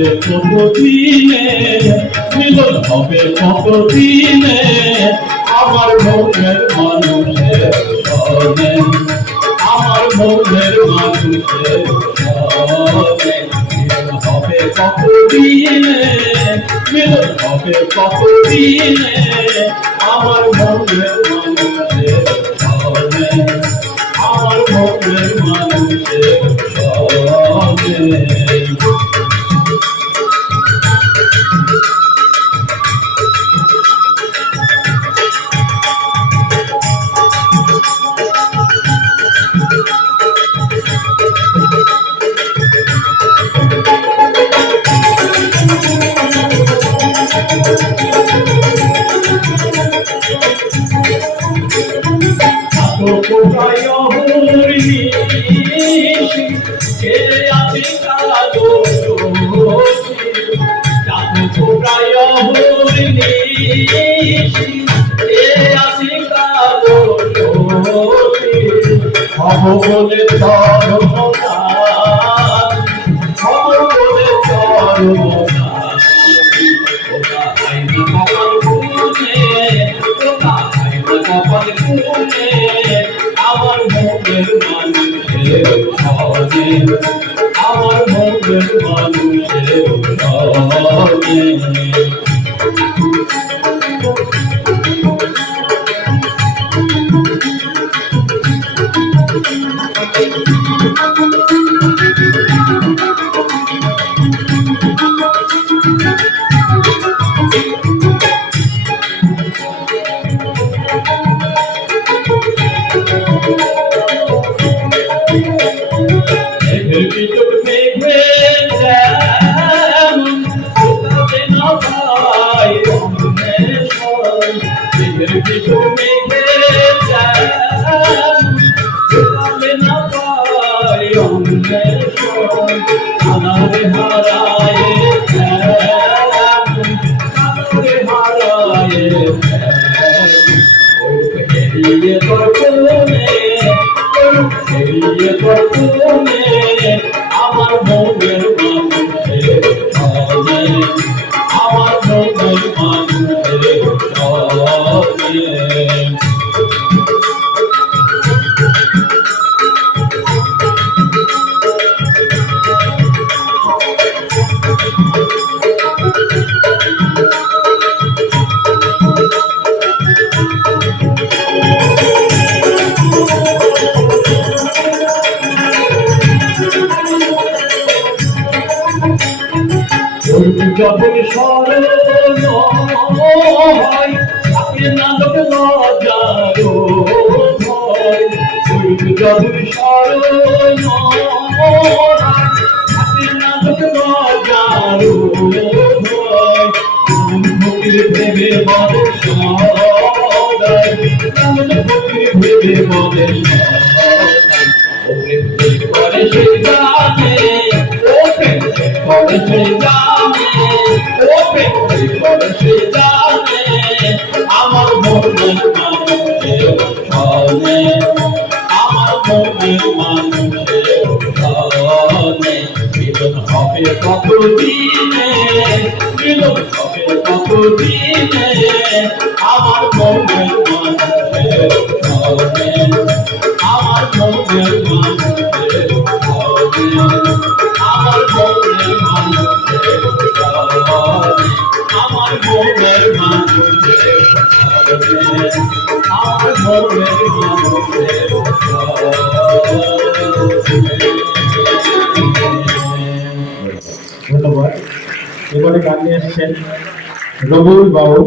হবে কতদিনে, মিলন হবে কতদিনে, আমার মনের মানুষের সনে, আমার মনের মানুষের সনে। মিলন হবে কতদিনে, মিলন হবে কতদিনে, আমার মনের মানুষের সনে, আমার মনের মানুষের সনে। কোথায় হরিণী কে আছে কালো কোথায় হরিণী কে আছে কালো হব বলে চরমনা, হব বলে চরমনা, ওটা আইনা কপাল খুলে, ওটা আইনা কপাল খুলে, আমার মনের মানুষের সনে, আমার মনের মানুষের সনে। মেঘের ভিতর মেঘে যেমন ফোটাতে না পায় অন্বেষণ, মেঘের ভিতর মেঘে যেমন ফোটাতে না পায় অন্বেষণ, আনারে হারায় আনারে হারায় এড়িয়ে তোর কোনে, এড়িয়ে তোর কোনে, আমার মনের মানুষের সনে, আমার মনের মানুষের সনে। যখন স্মরণ হয় থাকে না লোক লজ্জার ভয়, যখন স্মরণ হয় থাকে না লোক লজ্জার ভয়, ফকির ভেবে বলে সদাই, ফকির ভেবে বলে সদাই, করে সে জানে, করে সে জানে, করে সে জানে, আমার মনের মানুষের সনে, আমার মনের মানুষের সনে। মিলন হবে কতদিনে, মিলন হবে কতদিনে, আমার মনের মানুষের সনে, আমার মনের মানুষের সনে, আমার মনের মানুষের সনে, আমার মনের মানুষের সনে, আমার মনের মানুষের সনে। ধন্যবাদ। এবারে গান নিয়ে এসেছেন রবুল বাবু।